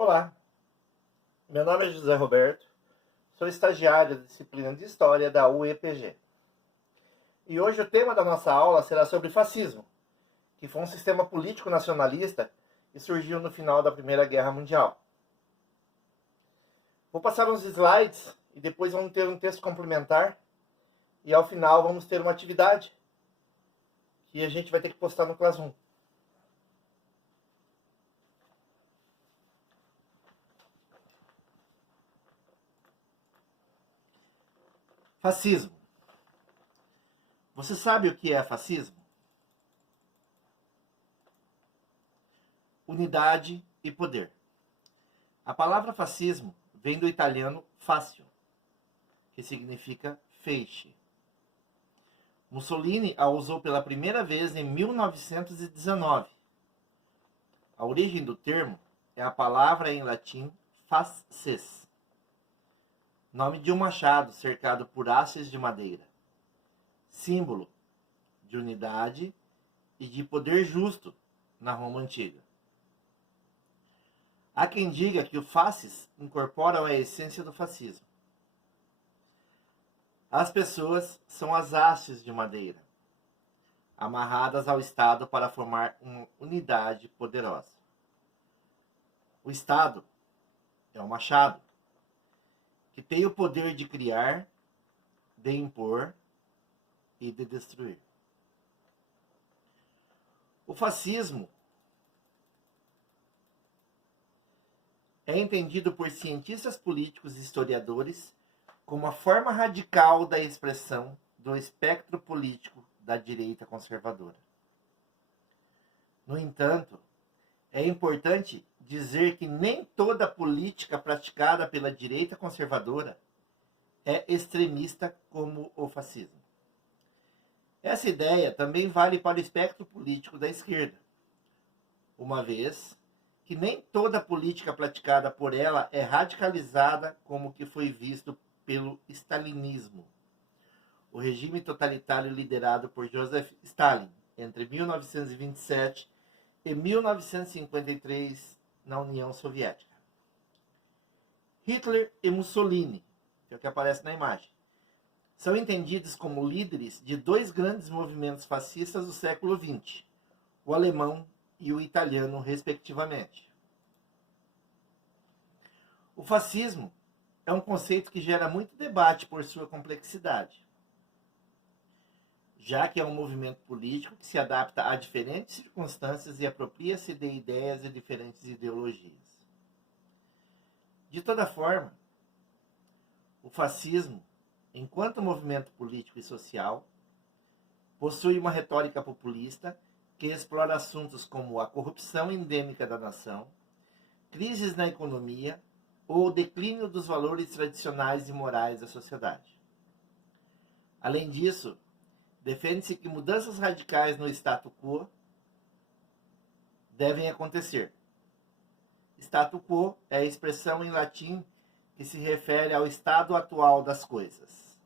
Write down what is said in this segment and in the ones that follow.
Olá, meu nome é José Roberto, sou estagiário da disciplina de História da UEPG. E hoje o tema da nossa aula será sobre fascismo, que foi um sistema político nacionalista que surgiu no final da Primeira Guerra Mundial. Vou passar uns slides e depois vamos ter um texto complementar e ao final vamos ter uma atividade que a gente vai ter que postar no Classroom. Fascismo. Você sabe o que é fascismo? Unidade e poder. A palavra fascismo vem do italiano fascio, que significa feixe. Mussolini a usou pela primeira vez em 1919. A origem do termo é a palavra em latim fasces, nome de um machado cercado por hastes de madeira, símbolo de unidade e de poder justo na Roma antiga. Há quem diga que o fasces incorpora a essência do fascismo. As pessoas são as hastes de madeira, amarradas ao Estado para formar uma unidade poderosa. O Estado é o machado, que tem o poder de criar, de impor e de destruir. O fascismo é entendido por cientistas políticos e historiadores como a forma radical da expressão do espectro político da direita conservadora. No entanto, é importante dizer que nem toda política praticada pela direita conservadora é extremista como o fascismo. Essa ideia também vale para o espectro político da esquerda, uma vez que nem toda política praticada por ela é radicalizada como que foi visto pelo stalinismo, o regime totalitário liderado por Joseph Stalin entre 1927 e 1953 na União Soviética. Hitler e Mussolini, que é o que aparece na imagem, são entendidos como líderes de dois grandes movimentos fascistas do século XX, o alemão e o italiano, respectivamente. O fascismo é um conceito que gera muito debate por sua complexidade, já que é um movimento político que se adapta a diferentes circunstâncias e apropria-se de ideias e diferentes ideologias. De toda forma, o fascismo, enquanto movimento político e social, possui uma retórica populista que explora assuntos como a corrupção endêmica da nação, crises na economia ou o declínio dos valores tradicionais e morais da sociedade. Além disso, defende-se que mudanças radicais no status quo devem acontecer. Status quo é a expressão em latim que se refere ao estado atual das coisas.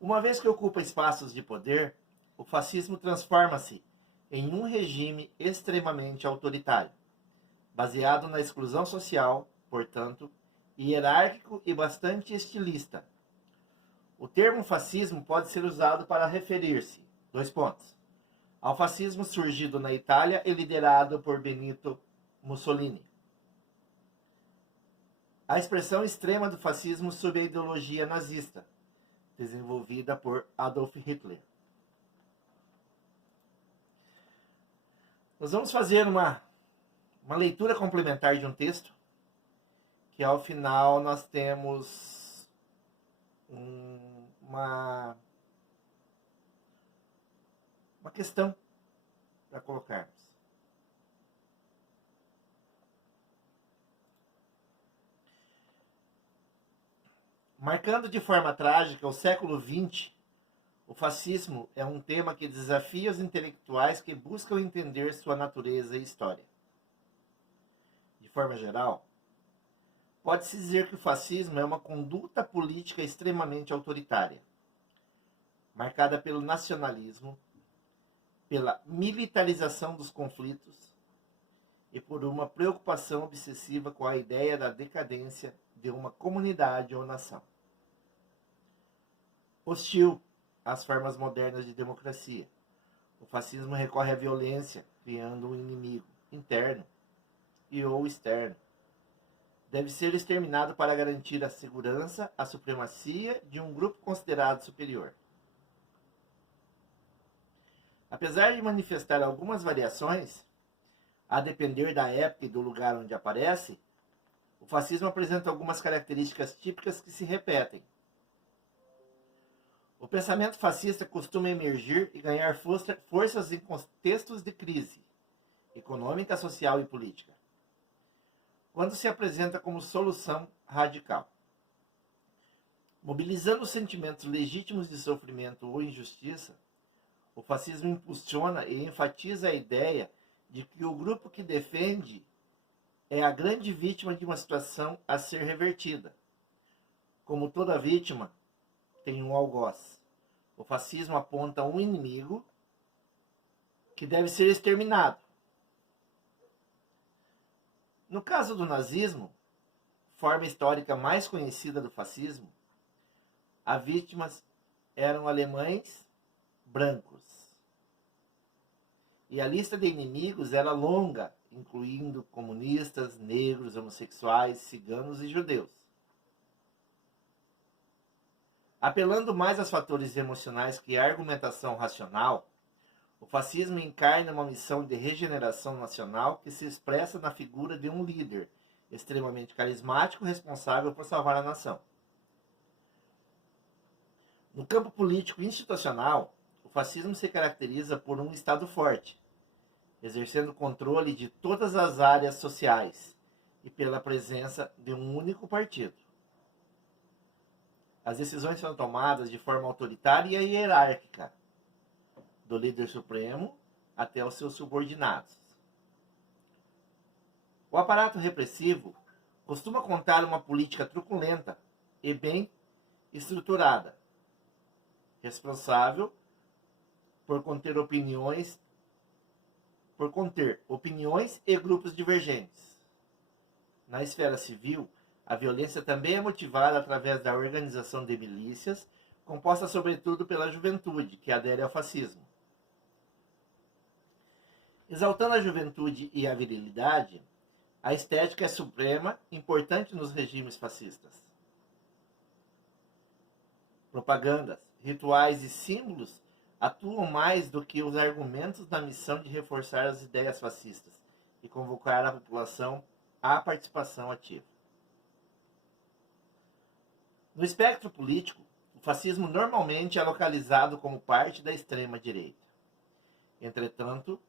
Uma vez que ocupa espaços de poder, o fascismo transforma-se em um regime extremamente autoritário, baseado na exclusão social, portanto, hierárquico e bastante estilista. O termo fascismo pode ser usado para referir-se, ao fascismo surgido na Itália e liderado por Benito Mussolini. A expressão extrema do fascismo sob a ideologia nazista, desenvolvida por Adolf Hitler. Nós vamos fazer uma leitura complementar de um texto, que ao final nós temos uma questão para colocarmos. Marcando de forma trágica o século XX, o fascismo é um tema que desafia os intelectuais que buscam entender sua natureza e história. De forma geral, pode-se dizer que o fascismo é uma conduta política extremamente autoritária, marcada pelo nacionalismo, pela militarização dos conflitos e por uma preocupação obsessiva com a ideia da decadência de uma comunidade ou nação. Hostil às formas modernas de democracia, o fascismo recorre à violência, criando um inimigo interno e ou externo. Deve ser exterminado para garantir a segurança, a supremacia de um grupo considerado superior. Apesar de manifestar algumas variações, a depender da época e do lugar onde aparece, o fascismo apresenta algumas características típicas que se repetem. O pensamento fascista costuma emergir e ganhar forças em contextos de crise econômica, social e política, quando se apresenta como solução radical. Mobilizando os sentimentos legítimos de sofrimento ou injustiça, o fascismo impulsiona e enfatiza a ideia de que o grupo que defende é a grande vítima de uma situação a ser revertida. Como toda vítima, tem um algoz. O fascismo aponta um inimigo que deve ser exterminado. No caso do nazismo, forma histórica mais conhecida do fascismo, as vítimas eram alemães brancos. E a lista de inimigos era longa, incluindo comunistas, negros, homossexuais, ciganos e judeus. Apelando mais aos fatores emocionais que a argumentação racional, o fascismo encarna uma missão de regeneração nacional que se expressa na figura de um líder extremamente carismático responsável por salvar a nação. No campo político e institucional, o fascismo se caracteriza por um Estado forte, exercendo controle de todas as áreas sociais e pela presença de um único partido. As decisões são tomadas de forma autoritária e hierárquica, do líder supremo até os seus subordinados. O aparato repressivo costuma contar uma política truculenta e bem estruturada, responsável por conter opiniões e grupos divergentes. Na esfera civil, a violência também é motivada através da organização de milícias, composta sobretudo pela juventude, que adere ao fascismo. Exaltando a juventude e a virilidade, a estética é suprema, importante nos regimes fascistas. Propagandas, rituais e símbolos atuam mais do que os argumentos na missão de reforçar as ideias fascistas e convocar a população à participação ativa. No espectro político, o fascismo normalmente é localizado como parte da extrema-direita. Entretanto,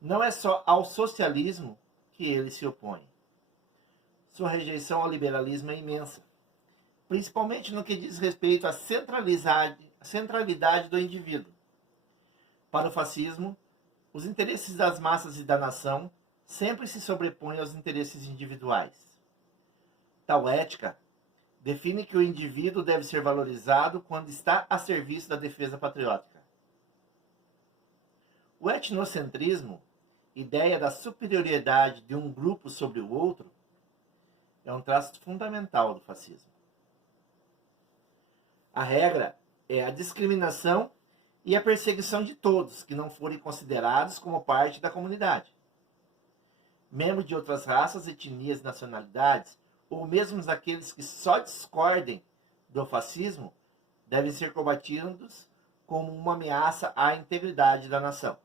não é só ao socialismo que ele se opõe. Sua rejeição ao liberalismo é imensa, principalmente no que diz respeito à centralidade do indivíduo. Para o fascismo, os interesses das massas e da nação sempre se sobrepõem aos interesses individuais. Tal ética define que o indivíduo deve ser valorizado quando está a serviço da defesa patriótica. O etnocentrismo, ideia da superioridade de um grupo sobre o outro, é um traço fundamental do fascismo. A regra é a discriminação e a perseguição de todos que não forem considerados como parte da comunidade. Membros de outras raças, etnias e nacionalidades, ou mesmo aqueles que só discordem do fascismo, devem ser combatidos como uma ameaça à integridade da nação.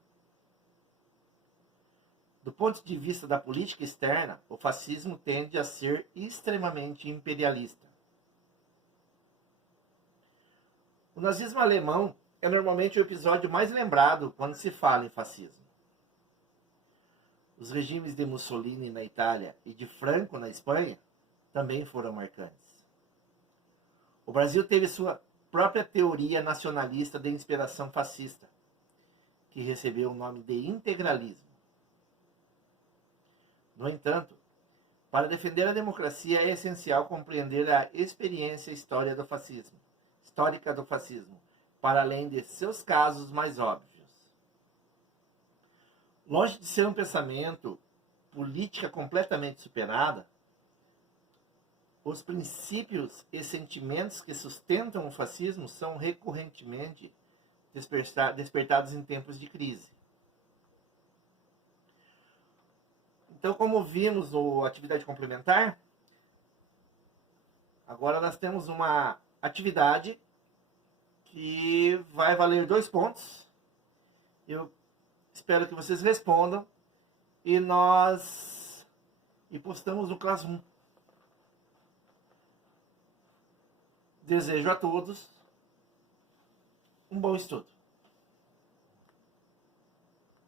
Do ponto de vista da política externa, o fascismo tende a ser extremamente imperialista. O nazismo alemão é normalmente o episódio mais lembrado quando se fala em fascismo. Os regimes de Mussolini na Itália e de Franco na Espanha também foram marcantes. O Brasil teve sua própria teoria nacionalista de inspiração fascista, que recebeu o nome de integralismo. No entanto, para defender a democracia é essencial compreender a experiência histórica do fascismo, para além de seus casos mais óbvios. Longe de ser um pensamento política completamente superada, os princípios e sentimentos que sustentam o fascismo são recorrentemente despertados em tempos de crise. Então, como vimos no atividade complementar, agora nós temos uma atividade que vai valer 2 pontos. Eu espero que vocês respondam e postamos no Classroom. Desejo a todos um bom estudo.